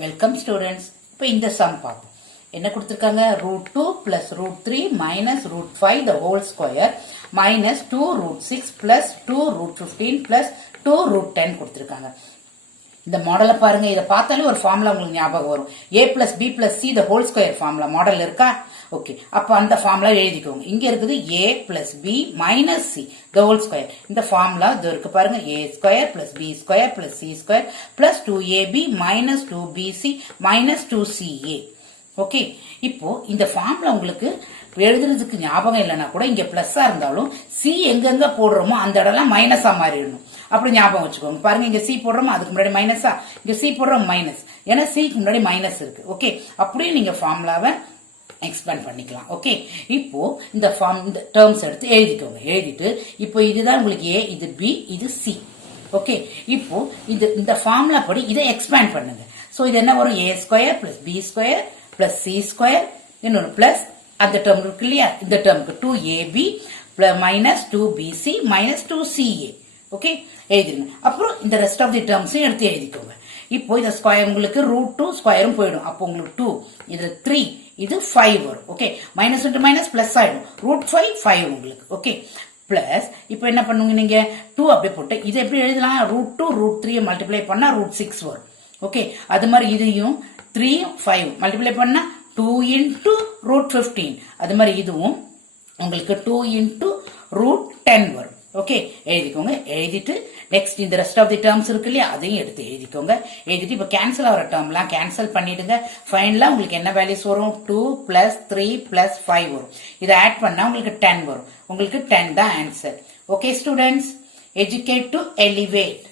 Welcome students. இப்போ இந்த some பார்ப்போம். என்ன கொடுத்திருக்காங்க? √2 plus √3 minus √5 the whole square minus 2 √6 plus 2 √15 plus 2 √10 கொடுத்திருக்காங்க. இந்த மாடலை பாருங்க. இதை பார்த்தாலே ஒரு ஃபார்முலா உங்களுக்கு ஞாபகம் வரும். a plus b plus c the whole square formula model இருக்கா? ஓகே, அப்ப அந்த ஃபார்முலா எழுதிக்கோங்க. இங்க இருக்குது a plus b minus c the whole square. இந்த ஃபார்முலா இது இருக்கு பாருங்க. a square plus b square plus c square plus 2ab minus 2bc minus 2ca. Okay, இப்போ இந்த ஃபார்முலா உங்களுக்கு எழுதுறதுக்கு ஞாபகம் இல்லைன்னா கூட இங்க பிளஸ்ஸா இருந்தாலும் சி எங்கெங்க போடுறோமோ அந்த இடம்லாம் மைனஸா மாறிடணும். அப்படி ஞாபகம் வச்சுக்கோங்க. பாருங்க, இங்க சி போடுறோமோ அதுக்கு முன்னாடி மைனஸா, இங்க சி போடுறோம் மைனஸ், ஏன்னா சிக்கு முன்னாடி மைனஸ் இருக்கு. ஓகே, அப்படியே நீங்க ஃபார்முலாவை எக்ஸ்பேண்ட் பண்ணிக்கலாம். ஓகே, இப்போ இந்த டேர்ம்ஸ் எடுத்து எழுதிக்கோங்க. எழுதிட்டு இப்போ இதுதான் உங்களுக்கு ஏ, இது பி, இது சி. ஓகே, இப்போ இந்த ஃபார்முலா படி இதை எக்ஸ்பேண்ட் பண்ணுங்க. சோ இது என்ன வரும்? A square plus b square plus c square, இன்னொரு பிளஸ் அந்த டேர்ம் இருக்கு இல்லையா, இந்த டேர்முக்கு 2ab minus 2bc minus 2ca. Okay, எழுதிருங்க. அப்புறம் இந்த ரெஸ்ட் ஆஃப் தி டேர்ம்ஸையும் எடுத்து எழுதிக்கோங்க. இப்போ இந்த ஸ்கொயர் உங்களுக்கு √2 ஸ்கொயரும் போயிடும். அப்போ உங்களுக்கு 2, இது 3, இது 5 வரும். Okay, minus into minus plus ஆயிடும். √5 5 உங்களுக்கு. ஓகே, பிளஸ் இப்போ என்ன பண்ணுங்க, நீங்க 2 அப்படியே போட்டு இது எப்படி எழுதலாம்? √2 √3 மல்டிப்ளை பண்ணா √6 வரும். ஓகே, அது மாதிரி இதையும் 3 5 மல்டிப்ளை பண்ணா 2 into √15. அது மாதிரி இதுவும் உங்களுக்கு 2 into √10 வரும். ஓகே, எழுதிக்கோங்க. எழுதிட்டு நெக்ஸ்ட் இந்த ரெஸ்ட் ஆஃப் தி டேர்ம்ஸ் இருக்கு இல்லையா, அதையும் எடுத்து எழுதிக்கோங்க. எழுதிட்டு இப்போ கேன்சல் ஆகிற டேர்ம்லாம் கேன்சல் பண்ணிடுங்க. ஃபைனலா உங்களுக்கு என்ன வேல்யூஸ் வரும்? 2 plus 3 plus 5 வரும். இதை ஆட் பண்ணா உங்களுக்கு 10 வரும். உங்களுக்கு 10 தான் answer. Okay students, educate to elevate.